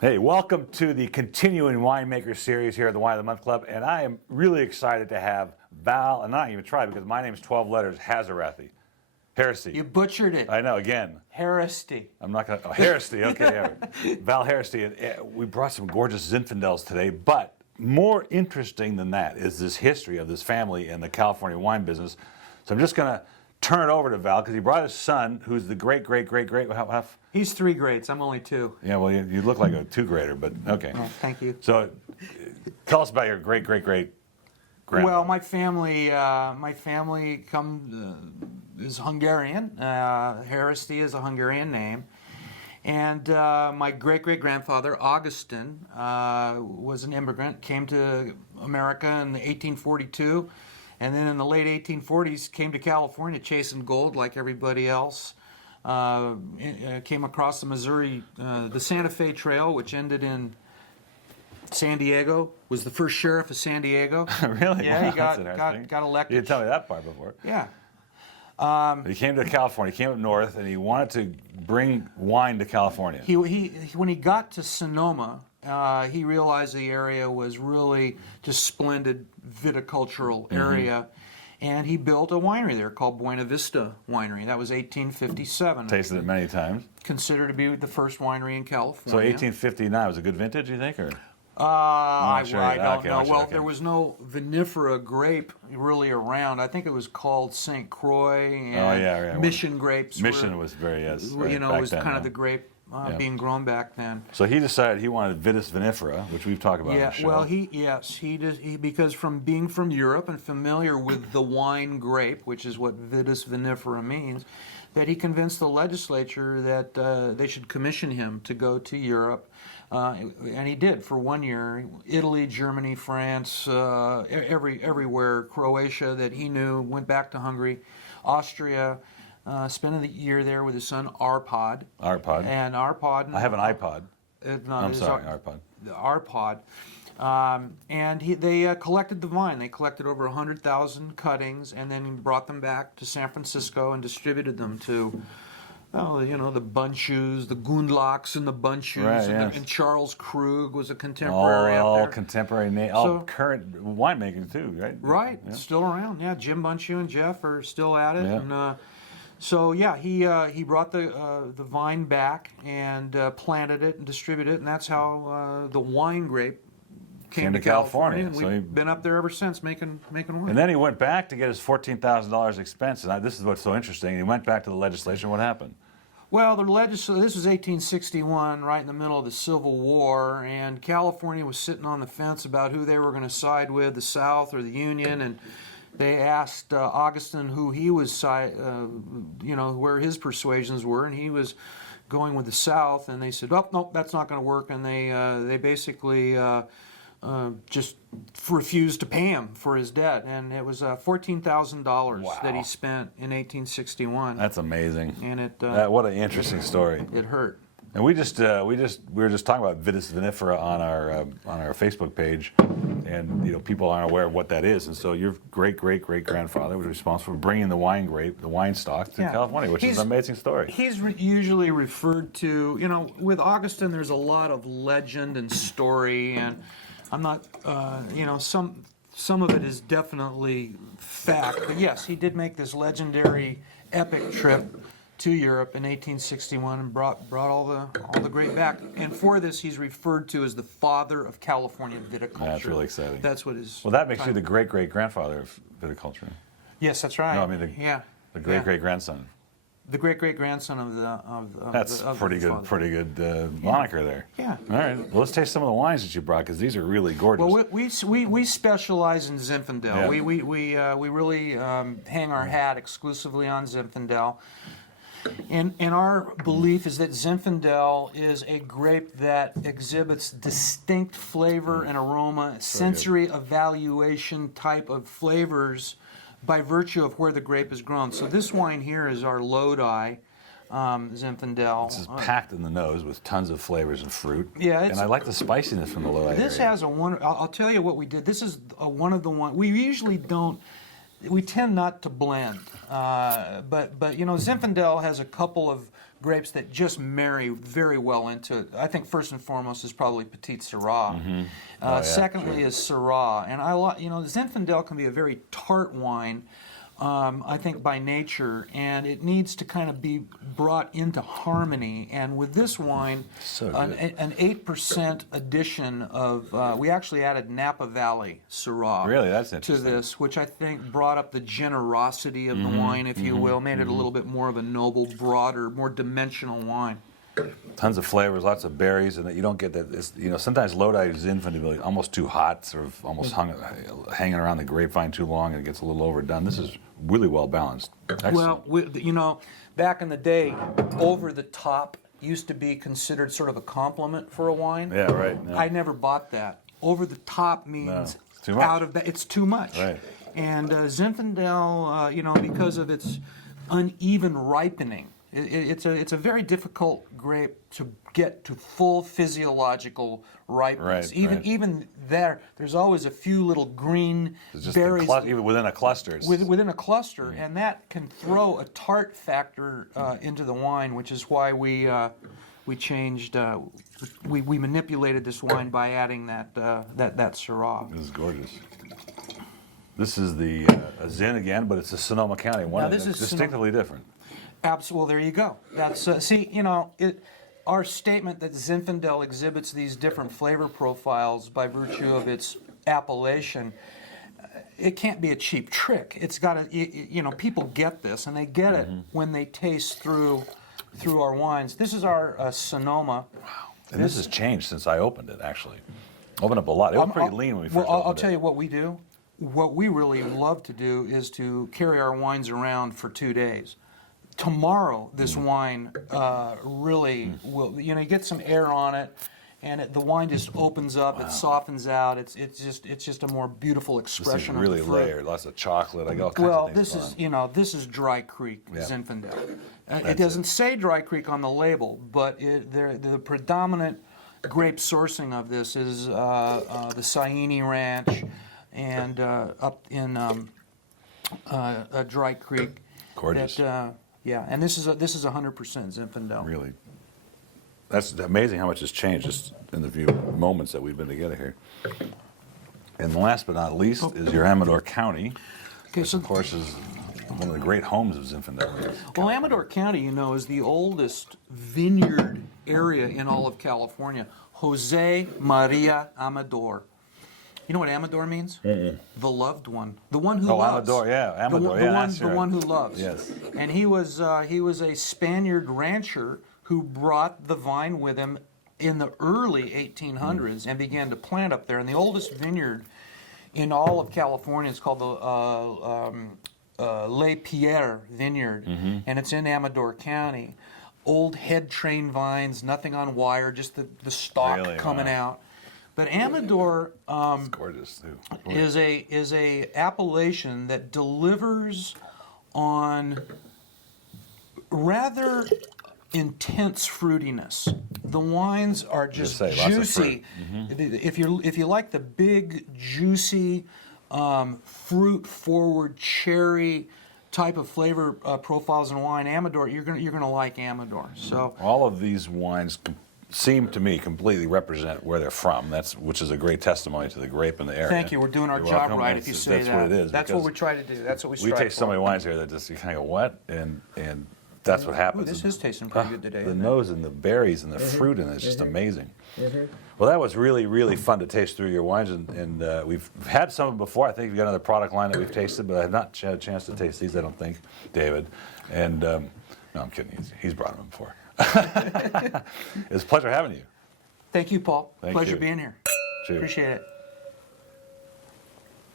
Hey, welcome to the continuing winemaker series here at the Wine of the Month Club, and I am really excited to have Val, and not even try because my name's 12 letters, Haraszthy. Haraszthy. You butchered it. I know, again. Haraszthy. I'm not going to, Haraszthy, okay. Yeah. Val Haraszthy. We brought some gorgeous Zinfandels today, but more interesting than that is this history of this family in the California wine business. So I'm just going to turn it over to Val because he brought his son, who's the great. He's 3 greats. I'm only 2. Yeah, well, you look like a 2-grader, but okay. Oh, thank you. So, tell us about your great grandfather. Well, my family is Hungarian. Haraszthy is a Hungarian name, and my great-great-grandfather Augustin was an immigrant. Came to America in 1842, and then in the late 1840s came to California chasing gold like everybody else. Came across the Missouri, the Santa Fe Trail, which ended in San Diego. Was the first sheriff of San Diego. Really? Yeah, Wow, he got elected. You didn't tell me that part before. Yeah. He came to California. He came up north, and he wanted to bring wine to California. When he got to Sonoma, he realized the area was really just splendid viticultural area. And he built a winery there called Buena Vista Winery. That was 1857. Tasted it many times. Considered to be the first winery in California. So 1859 was a good vintage, you think, or? I sure. don't know. Well, Okay. there was no vinifera grape really around. I think it was called St. Croix and Mission grapes. Mission was very, yes. Was kind of the grape being grown back then. So he decided he wanted Vitis vinifera, which we've talked about on the show. Well, because from being from Europe and familiar with the wine grape, which is what Vitis vinifera means, that he convinced the legislature that they should commission him to go to Europe. And he did for 1 year. Italy, Germany, France, everywhere. Croatia that he knew, went back to Hungary, Austria. Spent a year there with his son Arpad. And Arpad. I have an iPod. I'm sorry, Arpad. And they collected the vine. They collected over 100,000 cuttings and then brought them back to San Francisco and distributed them to, the Bunchus, the Gundlachs and the Bunchus. Right, and Charles Krug was a contemporary out there. All contemporary name, all current winemaking too, right? Right, yeah. Still around. Yeah, Jim Bunchu and Jeff are still at it. Yeah. And, he brought the vine back and planted it and distributed it, and that's how the wine grape came to California. And we've been up there ever since making wine. And then he went back to get his $14,000 expenses. Now, this is what's so interesting. He went back to the legislation. What happened? Well, this was 1861, right in the middle of the Civil War, and California was sitting on the fence about who they were going to side with, the South or the Union, and they asked Augustin who he was, where his persuasions were, and he was going with the South. And they said, "Oh, no, that's not going to work." And they basically just refused to pay him for his debt. And it was $14,000 that he spent in 1861. That's amazing. And what an interesting story. It hurt. And we were just talking about Vitis vinifera on our Facebook page, and people aren't aware of what that is. And so your great grandfather was responsible for bringing the wine stock to California, which is an amazing story. He's usually referred to, with Augustin, there's a lot of legend and story, and I'm not, some of it is definitely fact. But yes, he did make this legendary epic trip to Europe in 1861 and brought all the grape back. And for this, he's referred to as the father of California viticulture. That's really exciting. That's what his. Well, that makes you the great-great-grandfather of viticulture. Yes, that's right. No, I mean the great-great-grandson. The great-great-grandson of That's pretty good moniker there. Yeah. All right. Well, let's taste some of the wines that you brought because these are really gorgeous. Well, we specialize in Zinfandel. Yeah. We really hang our hat exclusively on Zinfandel. And our belief is that Zinfandel is a grape that exhibits distinct flavor and aroma, sensory evaluation type of flavors by virtue of where the grape is grown. So this wine here is our Lodi Zinfandel. This is packed in the nose with tons of flavors and fruit. Yeah, and I like the spiciness from the Lodi This area. has I'll tell you what we did. This is one of the ones we usually don't we tend not to blend, but you know, Zinfandel has a couple of grapes that just marry very well into. I think first and foremost is probably Petit Syrah. Secondly is Syrah, and you know, Zinfandel can be a very tart wine. I think by nature, and it needs to kind of be brought into harmony. And with this wine, an 8% addition of, we actually added Napa Valley Syrah Really, that's to interesting. this, which I think brought up the generosity of the wine, if you will, made it a little bit more of a noble, broader, more dimensional wine. Tons of flavors, lots of berries, and you don't get that. It's, you know, sometimes Lodi Zinfandel is almost too hot, sort of almost hanging around the grapevine too long, and it gets a little overdone. This is really well balanced. Excellent. Well, you know, back in the day, over the top used to be considered sort of a compliment for a wine. Yeah, right. Yeah. I never bought that. Over the top means it's too much. out of that. It's too much. Right. And Zinfandel, you know, because of its uneven ripening, it's a very difficult grape to get to full physiological ripeness. Right, Even there's always a few little green It's just berries even within a cluster. It's, within a cluster, and that can throw a tart factor into the wine, which is why we changed. We manipulated this wine by adding that Syrah. This is gorgeous. This is the Zin again, but it's a Sonoma County one. Now, this is distinctively different. Absolutely, there you go. That's see, you know, our statement that Zinfandel exhibits these different flavor profiles by virtue of its appellation, it can't be a cheap trick. It's got to, you know, people get this, and they get it when they taste through our wines. This is our Sonoma. Wow. And this has changed since I opened it, actually. Opened up a lot. It was pretty lean when we first opened it. I'll tell you what we do. What we really love to do is to carry our wines around for 2 days. Tomorrow, this wine really will. You know, you get some air on it, and the wine just opens up. It softens out. It's just a more beautiful This is expression really of the fruit. layered. Lots of chocolate. I got all kinds Well, of things this is, you know, this is Dry Creek Zinfandel. It doesn't say Dry Creek on the label, but the predominant grape sourcing of this is the Saini Ranch and up in Dry Creek. Gorgeous. Yeah, and this is 100% Zinfandel. Really. That's amazing how much has changed just in the few moments that we've been together here. And last but not least is your Amador County, which of course is one of the great homes of Zinfandel. Well, Amador County, you know, is the oldest vineyard area in all of California. Jose Maria Amador. You know what Amador means? The loved one, the one who loves. Amador, yeah, Amador, the one who loves. Yes. And he was a Spaniard rancher who brought the vine with him in the early 1800s and began to plant up there. And the oldest vineyard in all of California is called the Le Pierre Vineyard, and it's in Amador County. Old head train vines, nothing on wire, just the stalk Really? coming Wow. out. But Amador It's gorgeous, too. is a appellation that delivers on rather intense fruitiness. The wines are just say, lots of juicy. If you like the big, juicy, fruit-forward cherry type of flavor profiles in wine, Amador, you're gonna like Amador. So All of these wines seem to me completely represent where they're from. Which is a great testimony to the grape and the area. thank you. We're doing our You're job welcome. right if you say that's that. what it is. That's what because we try to do. That's what we we strive taste so for. many wines here that just you kind of go, what? And that's what happens. This is tasting pretty good today. The isn't it? nose and the berries and the fruit in it is just amazing. Well, that was really, really fun to taste through your wines, and we've had some before. I think we've got another product line that we've tasted, but I have not had a chance to taste these, I don't think, David. And no, I'm kidding. He's brought them before. It's a pleasure having you. Thank you, Paul. Thank Pleasure you. being here. Cheers. Appreciate it.